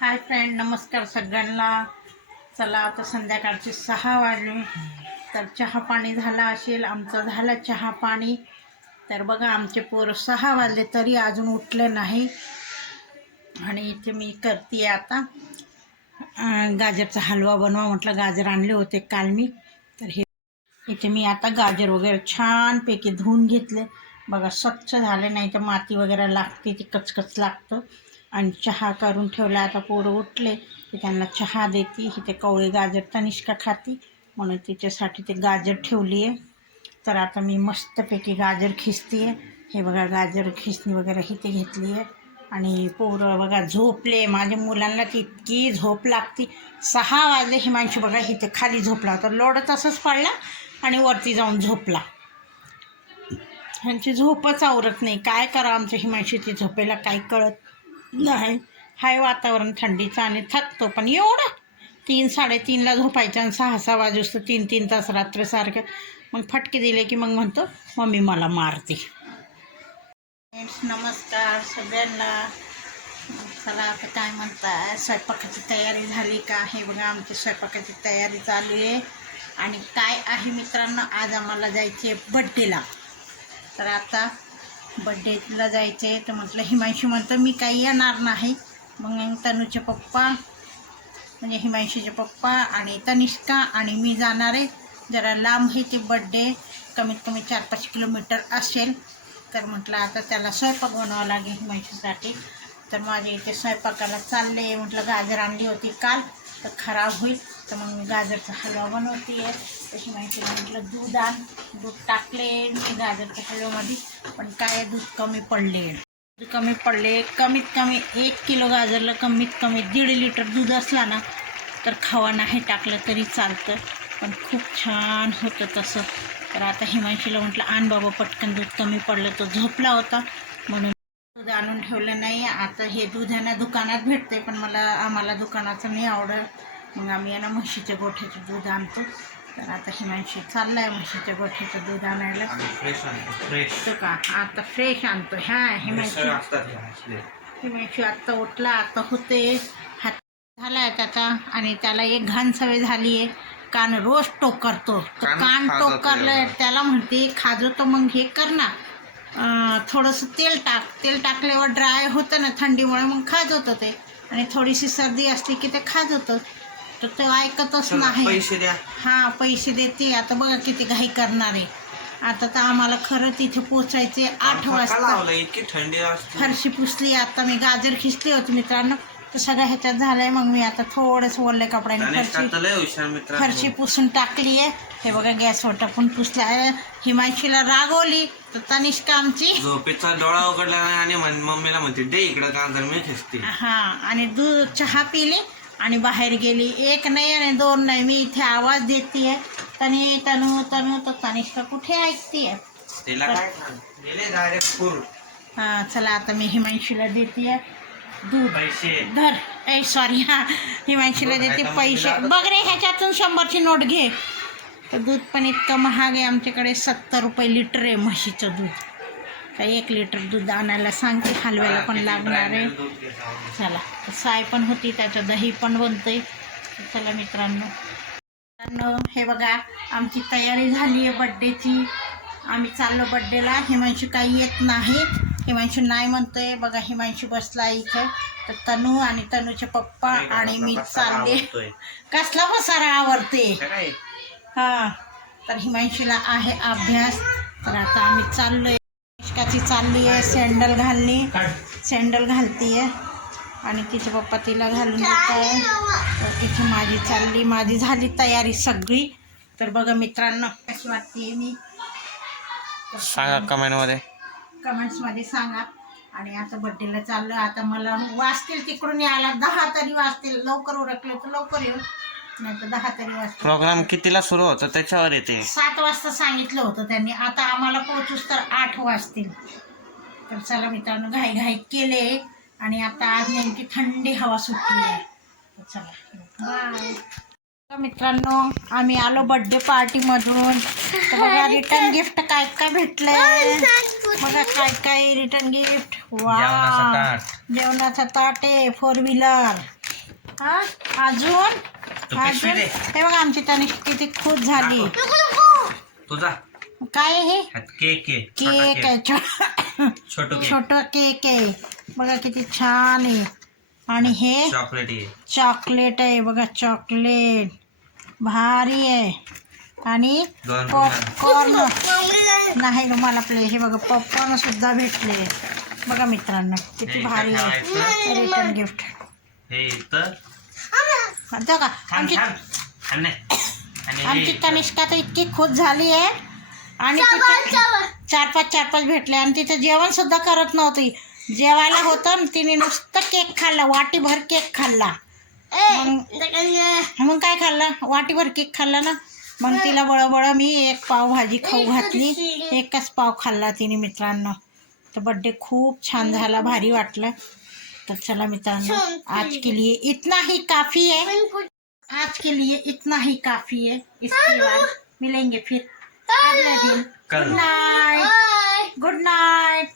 Hi friend नमस्कार सगळ्यांना. चला आता संध्याकाळचे सहा वाजले. तर चहा पाणी झाला असेल आमचं झालं चहा पाणी. तर बघा आमचे पोरं सहा वाजले तरी अजून उठले नाही. आणि इथे मी करते आता. गाजरचा हलवा बनवा म्हटलं गाजर आणले होते काल मी. तर हे इथे मी आता गाजर वगैरे छानपैकी धुवून घेतले. बघा स्वच्छ झाले नाही तर माती वगैरे लागते ती कचकच लागतं. आणि चहा करून ठेवला. आता पोरं उठले की त्यांना चहा देते. इथे कवळे गाजर तनिष्का खाती. म्हणून तिच्यासाठी ते गाजर ठेवली आहे तर आता मी मस्तपैकी गाजर खिचते हे बघा गाजर खिचणी वगैरे इथे घेतली आहे आणि पोरं बघा झोपले. माझ्या मुलांना ती इतकी झोप लागती. सहा वाजले हिमांशू बघा इथे खाली झोपला तर लोड तसंच पडला आणि वरती जाऊन झोपला. ह्यांची झोपच आवरत नाही. काय करा आमच्या हिमांशीची झोपेला? काही कळत नाही. हाय वातावरण थंडीचं आणि थकतो पण एवढं. तीन साडेतीनला झोपायचं आणि सहा सहा वाजूस तर तीन तीन तास रात्रसारखं मग फटके दिले की मग म्हणतो मम्मी मला मारते. नमस्कार सगळ्यांना. चला आता काय म्हणताय? स्वयंपाकाची तयारी झाली का? हे बघा आमची स्वयंपाकाची तयारी चालू आहे. आणि काय आहे मित्रांनो? आज आम्हाला जायचे आहे बड्डेला तर आता बड्डेला जायचं आहे तर म्हटलं हिमांशी म्हणतं मी काही येणार नाही. मग तनूचे पप्पा म्हणजे हिमांशीचे पप्पा आणि तनिष्का आणि मी जाणार आहे. जरा लांब आहे ते बड्डे कमीत कमी चार पाच किलोमीटर असेल. तर म्हटलं आता त्याला स्वयंपाक बनवावा लागेल हिमांशीसाठी. तर माझ्या इथे स्वयंपाकाला चालले म्हटलं गाजर आणली होती काल तर खराब होईल. तर मग मी गाजरचा हलवा बनवते. आहे तर हिमांशीला म्हटलं दूध आण. दूध टाकले मी गाजरच्या हलव्यामध्ये पण काय दूध कमी पडले. दूध कमी पडले कमीत कमी एक किलो गाजरला कमीत कमी दीड लिटर दूध असला ना तर खावा नाही टाकलं तरी चालतं. पण खूप छान होतं तसं. तर आता हिमांशीला म्हटलं आण बाबा पटकन दूध कमी पडलं. तो झोपला होता. म्हणून दूध आणून ठेवलं नाही. आता हे दूध आहे ना दुकानात भेटते पण मला आम्हाला दुकानाचं नाही आवडत मग आम्ही आहे ना म्हशीच्या गोठ्याचं दूध आणतो. तर आता हिमांशी चाललाय म्हशीच्या गोठ्याचं दूध आणायला. फ्रेश आणतो फ्रेश तो का? आता फ्रेश आणतो. ह्या हिमांशी. हिमांशू आत्ता उठला आता होते. हात झाला आहे त्याचा आणि त्याला एक घाण सवय झाली आहे कान रोज टोक करतो तर कान टोक करलं. त्याला म्हणते खाजवतो मग हे कर ना. थोडंसं तेल टाक. तेल टाकल्यावर ड्राय होतं ना थंडीमुळे मग खाजवतं ते. आणि थोडीशी सर्दी असली की ते खाजवतं तर ते ऐकतच चला, नाही पैसे द्या. हां पैसे देते. आता बघा किती घाई करणार आहे. आता तर आम्हाला खरं तिथे पोचायचे आठ वाजता. लावला? इतकी थंडी असते. फरशी पुसली. आता मी गाजर खिचली होती मित्रांनो. तर सगळ्या ह्याच्यात झालंय. मग मी आता थोडंच ओरले कपड्याने गणेश फरशी लय हुशार मित्र फरशी पुसून टाकली आहे. हे बघा गॅसवर टाकून पुसला आहे. हिमांशीला रागवली. तर तनिष्का आमची झोपेचा डोळा उघडला नाही आणि म्हण- मम्मीला म्हणते दे इकडं तर मी खेचते हा आणि दूध चहा पिली. आणि बाहेर गेली. एक नाही आणि दोन नाही. मी इथे आवाज देते तनी तनू तनू तर तनिष्का कुठे ऐकते हा चला आता मी हिमांशीला देते दूध. धर. ए सॉरी हा. हिमांशीला देते पैसे. बघ रे ह्याच्यातून शंभरची नोट घे. तर दूध पण इतकं महाग आहे. आमच्याकडे सत्तर रुपये लिटर आहे म्हशीचं दूध. तर एक लिटर दूध आणायला सांगते हलव्याला पण लागणार आहे. चला साय पण होती त्याचं दही पण बनतंय. चला मित्रांनो. मित्रांनो हे बघा आमची तयारी झाली आहे बड्डेची आम्ही चाललो बड्डेला हिमांशू काही येत नाही. हिमांशू नाही म्हणतोय. बघा हिमांशू बसला इथे. तर तनू आणि तनूचे पप्पा आणि मी चालले. कसला पसारा आवडते हा. तर हिमांशूला आहे अभ्यास. तर आता आम्ही चाललोय. निष्काची चालली आहे सँडल घालली. सँडल घालतीये. आणि तिचे पप्पा तिला घालून देत आहे. तर तिची माझी चालली. माझी झाली तयारी सगळी. तर बघा मित्रांनो कशी वाटते मी? सांगा कमेंटमध्ये कमेंट्समध्ये सांगा. आणि आता बड्डेला चाललो आता मला वाजतील तिकडून यायला. दहा तरी वाजतील लवकर उरकले तर लवकर येऊ. नाही तर दहा तरी वाजतील प्रोग्राम कितीला सुरू होतो? त्याच्यावर येते. सात वाजता सांगितलं होतं त्यांनी. आता आम्हाला पोहोचूच तर आठ वाजतील. तर चला मित्रांनो घाई घाई केले. आणि आता आज नेमकी थंडी हवा सुटली आहे. तर चला बाय मित्रांनो आम्ही आलो बर्थडे पार्टीमधून तर बघा रिटर्न गिफ्ट काय काय भेटलंय. बघा काय काय रिटर्न गिफ्ट वा जेवणाचा ताट. आहे फोर व्हीलर हा अजून? पिशवी दे. हे बघा आमची तनिष किती खुश झाली. तुझा काय आहे हे? केक आहे छोटा केक आहे. छोटो केक. छोट केक आहे. बघा किती छान आहे. आणि हे चॉकलेट आहे. चॉकलेट आहे. बघा चॉकलेट. भारी आहे. आणि पॉपकॉर्न नाही. रुमाला प्ले हे बघा पॉपकॉर्न सुद्धा भेटले. बघा मित्रांनो किती भारी आहे. रिटर्न गिफ्ट हे बघा थांब आमची थांब. आणि नाही. आणि हे आमची. तनिष्का तर इतकी खुश झाली आहे. आणि चार पाच चार पाच भेटले. आणि तिथे जेवण सुद्धा करत नव्हती. जेवायला होतं आणि तिने नुसतं केक खाल्ला वाटीभर केक खाल्ला. मग मग काय खाल्लं? वाटीभर केक खाल्ला ना? मग तिला बळबळ मी एक पाव भाजी खाऊ घातली. एकच पाव खाल्ला तिने मित्रांनो. तर बड्डे खूप छान झाला भारी वाटलं. तो चला मित्रांनो आज के लिए इतना ही काफी है। आज के लिए इतना ही काफी है। इसके बाद मिलेंगे फिर। अगले दिन। Good Knight good Knight